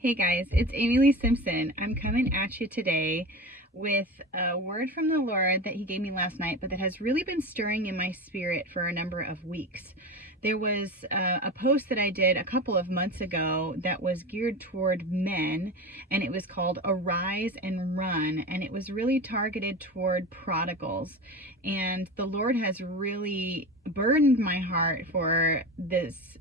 Hey guys, it's Amy Lee Simpson. I'm coming at you today with a word from the Lord that He gave me last night, but that has really been stirring in my spirit for a number of weeks. There was a post that I did a couple of months ago that was geared toward men, and it was called Arise and Run, and it was really targeted toward prodigals. And the Lord has really burdened my heart for this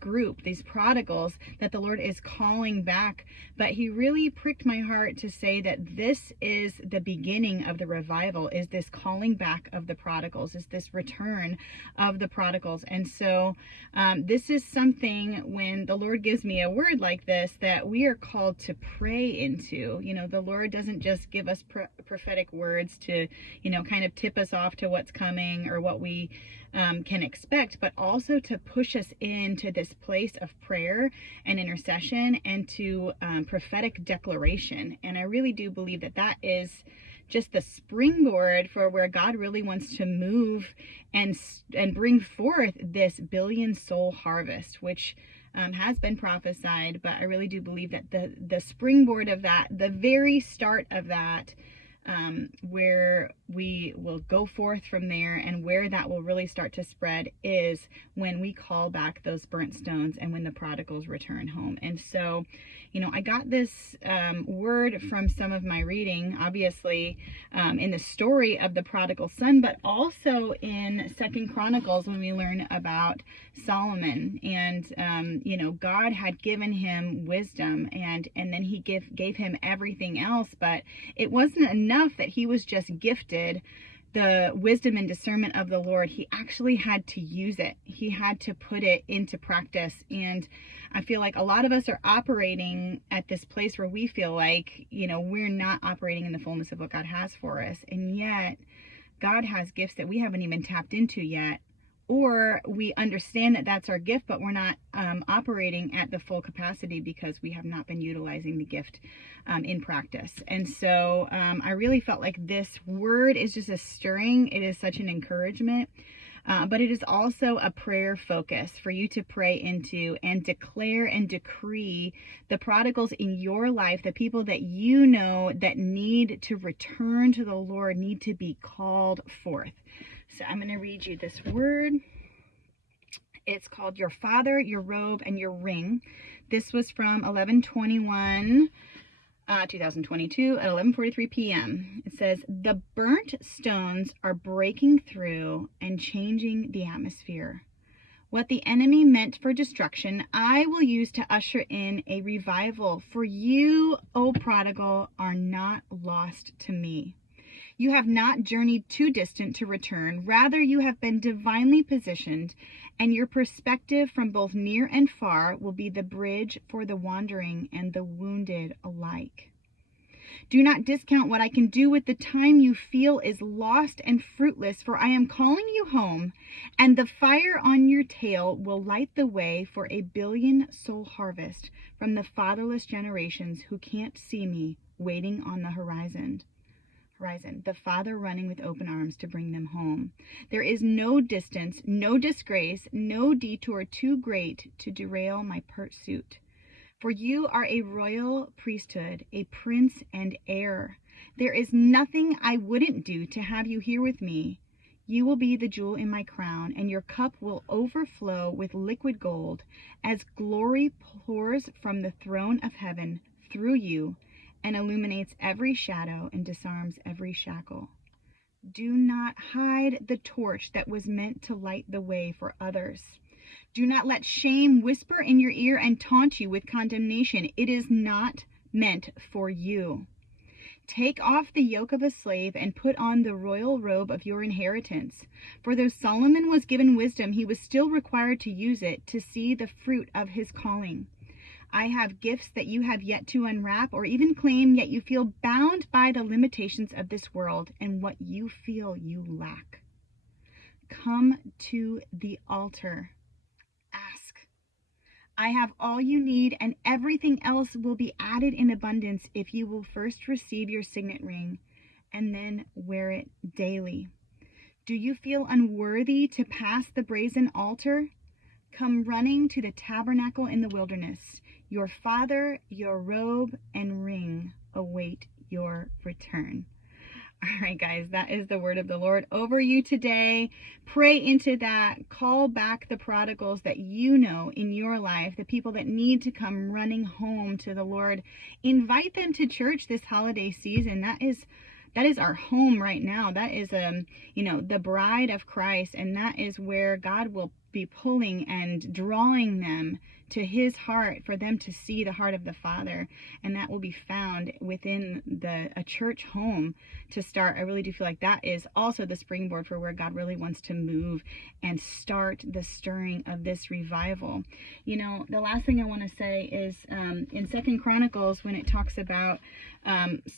group, these prodigals that the Lord is calling back. But He really pricked my heart to say that this is the beginning of the revival, is this calling back of the prodigals, is this return of the prodigals. And so this is something, when the Lord gives me a word like this, that we are called to pray into. You know, the Lord doesn't just give us prophetic words to, kind of tip us off to what's coming or what we can expect, but also to push us into this place of prayer and intercession and to prophetic declaration. And I really do believe that that is just the springboard for where God really wants to move and bring forth this billion soul harvest, which has been prophesied. But I really do believe that the springboard of that, the very start of that, where we will go forth from there and where that will really start to spread, is when we call back those burnt stones and when the prodigals return home. And so, I got this word from some of my reading, obviously, in the story of the prodigal son, but also in Second Chronicles, when we learn about Solomon. And God had given him wisdom, and then He gave him everything else, but it wasn't enough that he was just gifted the wisdom and discernment of the Lord. He actually had to use it. He had to put it into practice. And I feel like a lot of us are operating at this place where we feel like, we're not operating in the fullness of what God has for us. And yet God has gifts that we haven't even tapped into yet. Or we understand that that's our gift, but we're not operating at the full capacity because we have not been utilizing the gift in practice. And so I really felt like this word is just a stirring. It is such an encouragement, but it is also a prayer focus for you to pray into and declare and decree the prodigals in your life, the people that you know that need to return to the Lord, need to be called forth. So I'm going to read you this word. It's called Your Father, Your Robe, and Your Ring. This was from 11/21, 2022 at 11:43 p.m. It says, "The burnt stones are breaking through and changing the atmosphere. What the enemy meant for destruction, I will use to usher in a revival. For you, O prodigal, are not lost to me. You have not journeyed too distant to return. Rather, you have been divinely positioned, and your perspective from both near and far will be the bridge for the wandering and the wounded alike. Do not discount what I can do with the time you feel is lost and fruitless, for I am calling you home, and the fire on your tail will light the way for a billion soul harvest from the fatherless generations who can't see me waiting on the horizon, the Father running with open arms to bring them home. There is no distance, no disgrace, no detour too great to derail my pursuit. For you are a royal priesthood, a prince and heir. There is nothing I wouldn't do to have you here with me. You will be the jewel in my crown, and your cup will overflow with liquid gold as glory pours from the throne of heaven through you and illuminates every shadow and disarms every shackle. Do not hide the torch that was meant to light the way for others. Do not let shame whisper in your ear and taunt you with condemnation. It is not meant for you. Take off the yoke of a slave and put on the royal robe of your inheritance. For though Solomon was given wisdom, he was still required to use it to see the fruit of his calling. I have gifts that you have yet to unwrap or even claim, yet you feel bound by the limitations of this world and what you feel you lack. Come to the altar. Ask. I have all you need, and everything else will be added in abundance if you will first receive your signet ring and then wear it daily. Do you feel unworthy to pass the brazen altar? come running to the tabernacle in the wilderness. Your father, your robe and ring await your return. All right, guys, that is the word of the Lord over you today. Pray into that. Call back the prodigals that you know in your life, the people that need to come running home to the Lord. Invite them to church this holiday season. That is our home right now. That is the bride of Christ, and that is where God will be pulling and drawing them to his heart for them to see the heart of the Father, and that will be found within a church home to start. I really do feel like that is also the springboard for where God really wants to move and start the stirring of this revival. The last thing I want to say is in 2 Chronicles, when it talks about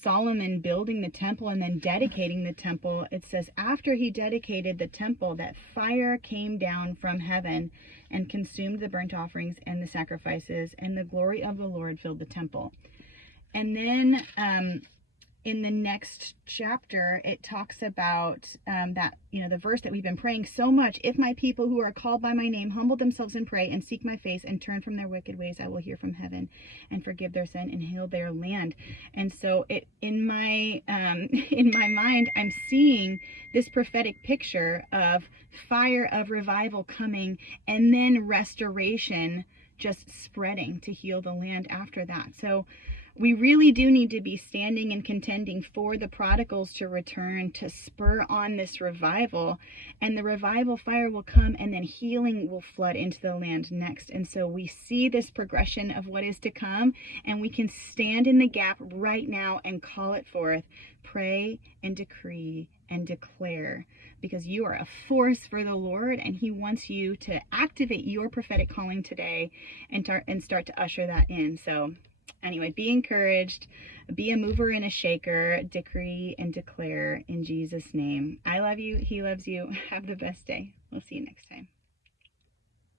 Solomon building the temple and then dedicating the temple, it says after he dedicated the temple that fire came down from heaven and consumed the burnt offerings and the sacrifices, and the glory of the Lord filled the temple. And then in the next chapter, it talks about the verse that we've been praying so much. If my people who are called by my name humble themselves and pray and seek my face and turn from their wicked ways, I will hear from heaven and forgive their sin and heal their land. And so in my mind, I'm seeing this prophetic picture of fire of revival coming, and then restoration just spreading to heal the land after that. So we really do need to be standing and contending for the prodigals to return, to spur on this revival, and the revival fire will come, and then healing will flood into the land next. And so we see this progression of what is to come, and we can stand in the gap right now and call it forth. Pray and decree and declare, because you are a force for the Lord, and he wants you to activate your prophetic calling today and start to usher that in. So anyway, be encouraged, be a mover and a shaker, decree and declare in Jesus' name. I love you. He loves you. Have the best day. We'll see you next time.